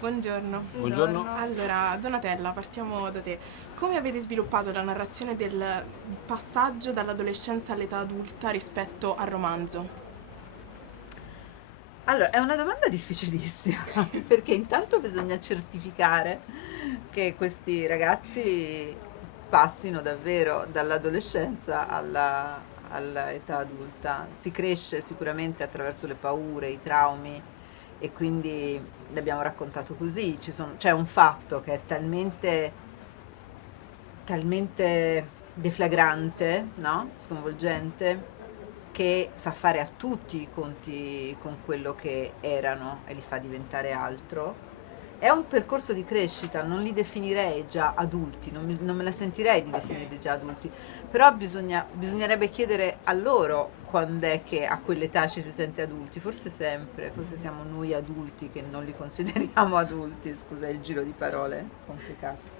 Buongiorno. Buongiorno. Allora, Donatella, partiamo da te. Come avete sviluppato la narrazione del passaggio dall'adolescenza all'età adulta rispetto al romanzo? Allora, è una domanda difficilissima, perché intanto bisogna certificare che questi ragazzi passino davvero dall'adolescenza all'età adulta. Si cresce sicuramente attraverso le paure, i traumi e quindi l'abbiamo raccontato così. C'è un fatto che è talmente deflagrante, no? Sconvolgente, che fa fare a tutti i conti con quello che erano e li fa diventare altro. È un percorso di crescita, non li definirei già adulti, non me la sentirei di definirli già adulti, però bisognerebbe chiedere a loro quando è che a quell'età ci si sente adulti, forse sempre, forse siamo noi adulti che non li consideriamo adulti, scusa il giro di parole complicato.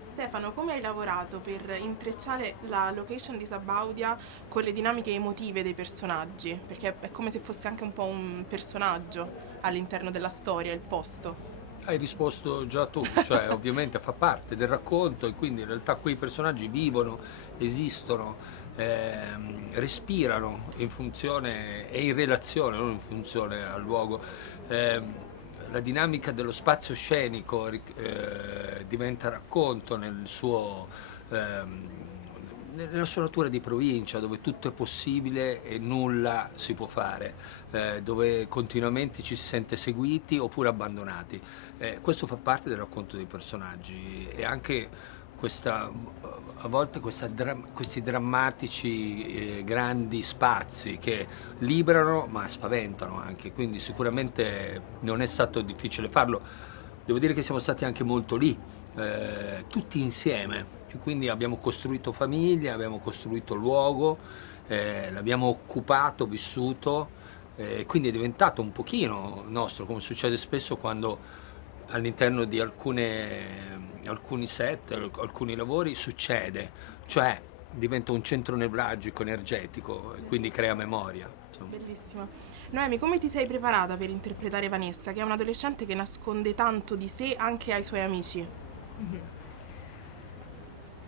Stefano, come hai lavorato per intrecciare la location di Sabaudia con le dinamiche emotive dei personaggi? Perché è come se fosse anche un po' un personaggio all'interno della storia, il posto. Hai risposto già tu, cioè ovviamente fa parte del racconto e quindi in realtà quei personaggi vivono, esistono, respirano in funzione e in relazione, non in funzione al luogo. La dinamica dello spazio scenico diventa racconto nella sua natura di provincia, dove tutto è possibile e nulla si può fare, dove continuamente ci si sente seguiti oppure abbandonati. Questo fa parte del racconto dei personaggi e anche a volte questi drammatici grandi spazi che liberano ma spaventano anche, quindi sicuramente non è stato difficile farlo. Devo dire che siamo stati anche molto lì, tutti insieme, e quindi abbiamo costruito famiglia, abbiamo costruito luogo, l'abbiamo occupato, vissuto, quindi è diventato un pochino nostro, come succede spesso quando all'interno di alcuni set, alcuni lavori succede, cioè diventa un centro nevralgico, energetico, e quindi crea memoria. Insomma. Bellissimo. Noemi, come ti sei preparata per interpretare Vanessa, che è un'adolescente che nasconde tanto di sé anche ai suoi amici?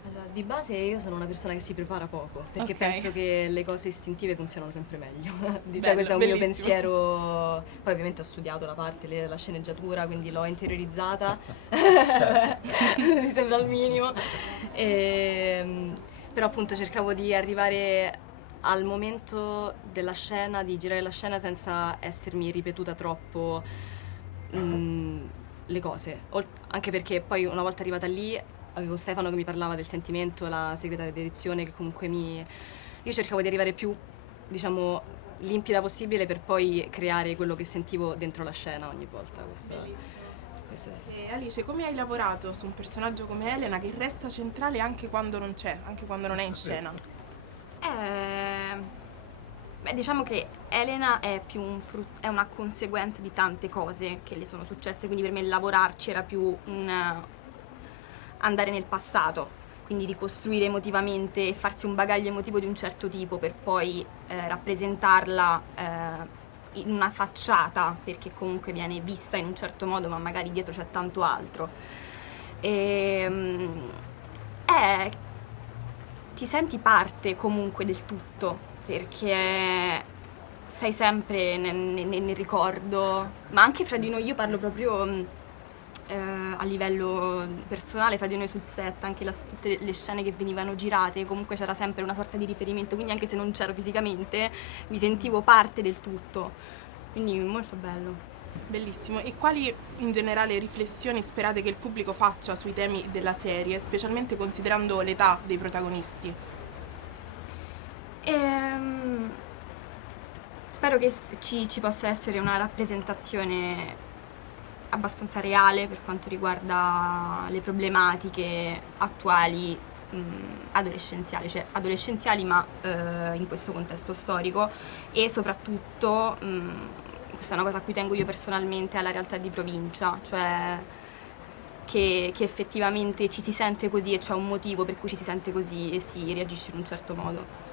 Allora, di base io sono una persona che si prepara poco, perché Ok. penso che le cose istintive funzionano sempre meglio. Bello, Già questo è un mio bellissimo. pensiero. Poi ovviamente ho studiato la parte, la sceneggiatura, quindi l'ho interiorizzata. Mi sembra il minimo. Però appunto cercavo di arrivare al momento della scena, di girare la scena senza essermi ripetuta troppo le cose. Anche perché poi una volta arrivata lì avevo Stefano che mi parlava del sentimento, la segretaria di edizione che comunque io cercavo di arrivare più, diciamo, limpida possibile per poi creare quello che sentivo dentro la scena ogni volta. Questo è. E Alice, come hai lavorato su un personaggio come Elena che resta centrale anche quando non c'è, anche quando non è in scena? Diciamo che Elena è più è una conseguenza di tante cose che le sono successe, quindi per me lavorarci era più un andare nel passato, quindi ricostruire emotivamente e farsi un bagaglio emotivo di un certo tipo per poi rappresentarla in una facciata, perché comunque viene vista in un certo modo ma magari dietro c'è tanto altro. Ti senti parte comunque del tutto, perché sei sempre nel ricordo, ma anche fra di noi, io parlo proprio a livello personale, fra di noi sul set, anche tutte le scene che venivano girate, comunque c'era sempre una sorta di riferimento, quindi anche se non c'ero fisicamente mi sentivo parte del tutto, quindi molto bello. Bellissimo. E quali in generale riflessioni sperate che il pubblico faccia sui temi della serie, specialmente considerando l'età dei protagonisti? Spero che ci possa essere una rappresentazione abbastanza reale per quanto riguarda le problematiche attuali adolescenziali, cioè adolescenziali ma in questo contesto storico, e soprattutto questa è una cosa a cui tengo io personalmente, alla realtà di provincia, cioè che effettivamente ci si sente così e c'è un motivo per cui ci si sente così e si reagisce in un certo modo.